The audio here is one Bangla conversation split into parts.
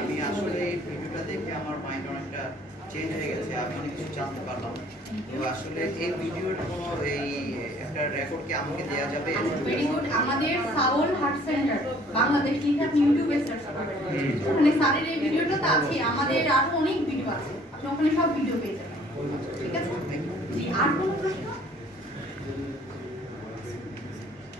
আমি আসলে এই ভিডিওটা দেখে আমার মাইন্ড অনেকটা চেঞ্জ হয়ে গেছে আমি অনেক কিছু জানতে পারলাম তো আসলে এই ভিডিওর কোনো এই একটা রেকর্ড কি আমাকে দেওয়া যাবে ভেরি গুড আমাদের সাউল হার্ট সেন্টার বাংলাদেশ লিখে আপনি ইউটিউবে সার্চ করবেন ওখানে স্যারের এই ভিডিওটা তো আছে আমাদের আরও অনেক ভিডিও আছে আপনি ওখানে সব ভিডিও পেয়ে যাবেন ঠিক আছে আর কোনো প্রশ্ন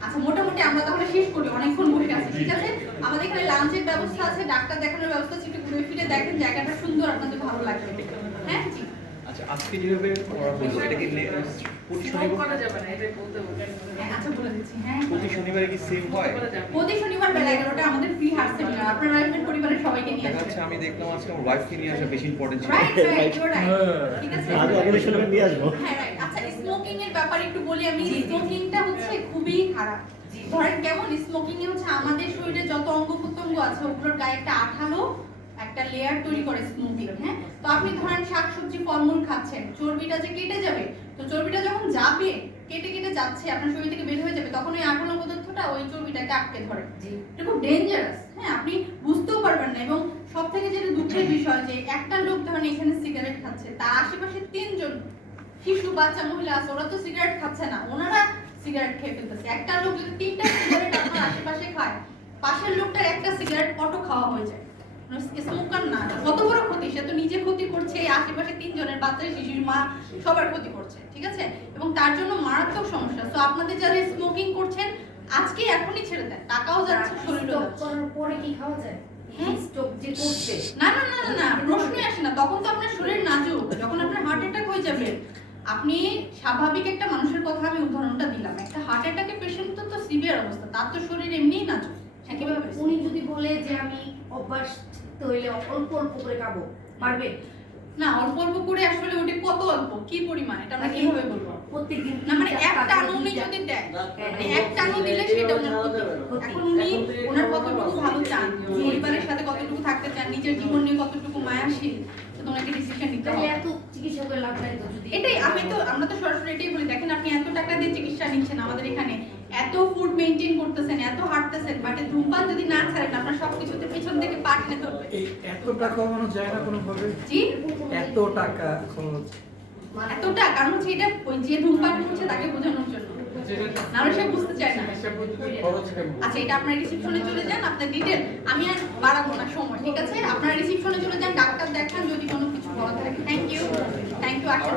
আচ্ছা মোটামুটি আমরা তাহলে শেষ করি অনেকক্ষণ বসে আছি ঠিক আছে? আমাদের এখানে লাঞ্চের ব্যবস্থা আছে ডাক্তার দেখানোর ব্যবস্থা আছে একটু ঘুরে ফিরে দেখেন জায়গাটা সুন্দর আপনাদের ভালো লাগবে। হ্যাঁ? জি আচ্ছা আজকে যেভাবে করা হলো এটা কি প্রতি শনিবার? করা যাবে না এটা বলতে বলতে হ্যাঁ, আচ্ছা বলে দিচ্ছি হ্যাঁ। প্রতি শনিবারে কি সেম হয়? প্রতি শনিবার বেলা এগারোটা আমাদের ফ্রি হার্ট সেমিনার আপনারা আসবেন পরিবারের সবাইকে নিয়ে দেখা যাচ্ছে আমি দেখলাম আজকে আমার ওয়াইফকে নিয়ে আসা বেশি ইম্পর্টেন্ট ছিল। রাইট রাইট রাইট ঠিক আছে? আমি আগামী শনিবার নিয়ে আসব। হ্যাঁ রাইট আচ্ছা স্মোকিং এর ব্যাপারে একটু বলি আমি। স্মোকিংটা হচ্ছে খুবই খারাপ। ধরেন কেমন? স্মোকিং এ হচ্ছে আমাদের শরীরে যত অঙ্গ প্রত্যঙ্গ আছে ওগুলোর গায়ে একটা আঠালো একটা লেয়ার তৈরি করে স্মোকিং হ্যাঁ? তো আপনি ধরেন শাকসবজি ফলমূল খাচ্ছেন চর্বিটা যে কেটে যাবে তো চর্বিটা যখন যাবে কেটে কেটে যাচ্ছে আপনার শরীর থেকে বের হয়ে যাবে তখন ওই আঠালো পদার্থটা ওই চর্বিটাকে আটকে ধরে। এটা খুব ডেঞ্জারাস হ্যাঁ? আপনি বুঝতেও পারবেন না এবং সব থেকে যেটা দুঃখের বিষয় যে একটা লোক ধরেন এখানে সিগারেট খাচ্ছে তার আশেপাশে তিনজন শিশু বাচ্চা মহিলা আছে ওরা তো সিগারেট খাচ্ছে না ওনারা সিগারেট খেয়ে ফেলতেছে। একটা লোক যদি তিনটা সিগারেট আপনার আশেপাশে খায় পাশের লোকটার একটা সিগারেট অটো খাওয়া হয়ে যায়। স্মোকার না কত বড় ক্ষতি? সে তো নিজে ক্ষতি করছে আশেপাশে তিনজনের বাচ্চা শিশুর মা সবার ক্ষতি করছে ঠিক আছে? এবং তার জন্য মারাত্মক সমস্যা। তো আপনাদের যারা স্মোকিং করছেন আজকে এখনই ছেড়ে দেন টাকাও যাচ্ছে শরীরও পরে কি খাওয়া যায়? না না না না প্রশ্নই আসে না তখন তো আপনার শরীর নাজুক যখন আপনার হার্ট অ্যাটাক হয়ে যাবে আপনি স্বাভাবিক একটা মানুষের কথা আমি উদাহরণটা দিলাম একটা হার্ট অ্যাটাকের পেশেন্ট তো তো সিভিয়ার অবস্থা তার তো শরীর এমনিই নাজুক হ্যাঁ কীভাবে উনি যদি বলে যে আমি অভ্যাস হইলে অল্প অল্প করে খাব। পারবে? না অল্প অল্প করে আসলে ওটা কত অল্প? কি পরিমাণ? এটা আমরা কীভাবে বলব? প্রত্যেকদিন না মানে এক টানো উনি যদি দেয় মানে এক টানো দিলে সেটা ওনার এখন উনি ওনার কতটুকু ভালো চান পরিবারের সাথে কতটুকু থাকতে চান নিজের জীবন নিয়ে কতটুকু মায়াশীল তো ওনাকে ডিসিশন নিতে হবে। এত চিকিৎসা করে লাভ নাই তো যদি এটাই আমি তো আমরা তো সরাসরি এটাই বলি দেখেন আপনি এত টাকা দিয়ে চিকিৎসা নিচ্ছেন আমাদের এখানে এত ফুড মেনটেন করতেছেন এত হাঁটতেছেন বাট ধূমপান যদি না ছাড়েন আপনার সবকিছুতে পেছন থেকে পা টেনে ধরবে এত টাকা কমানো যায় না কোনোভাবে? জি? এত টাকা খরচ এতটা কারণ হচ্ছে এটা ওই যে ধূমপান করছে তাকে বোঝানোর জন্য। নাহলে সে বুঝতে চায় না। আচ্ছা এটা আপনার রিসিপশনে চলে যান আপনার ডিটেল আমি আর বাড়াবো না সময় ঠিক আছে? আপনারা রিসিপশনে চলে যান ডাক্তার দেখান যদি কোনো কিছু বলা থাকে। থ্যাংক ইউ থ্যাংক ইউ আসুন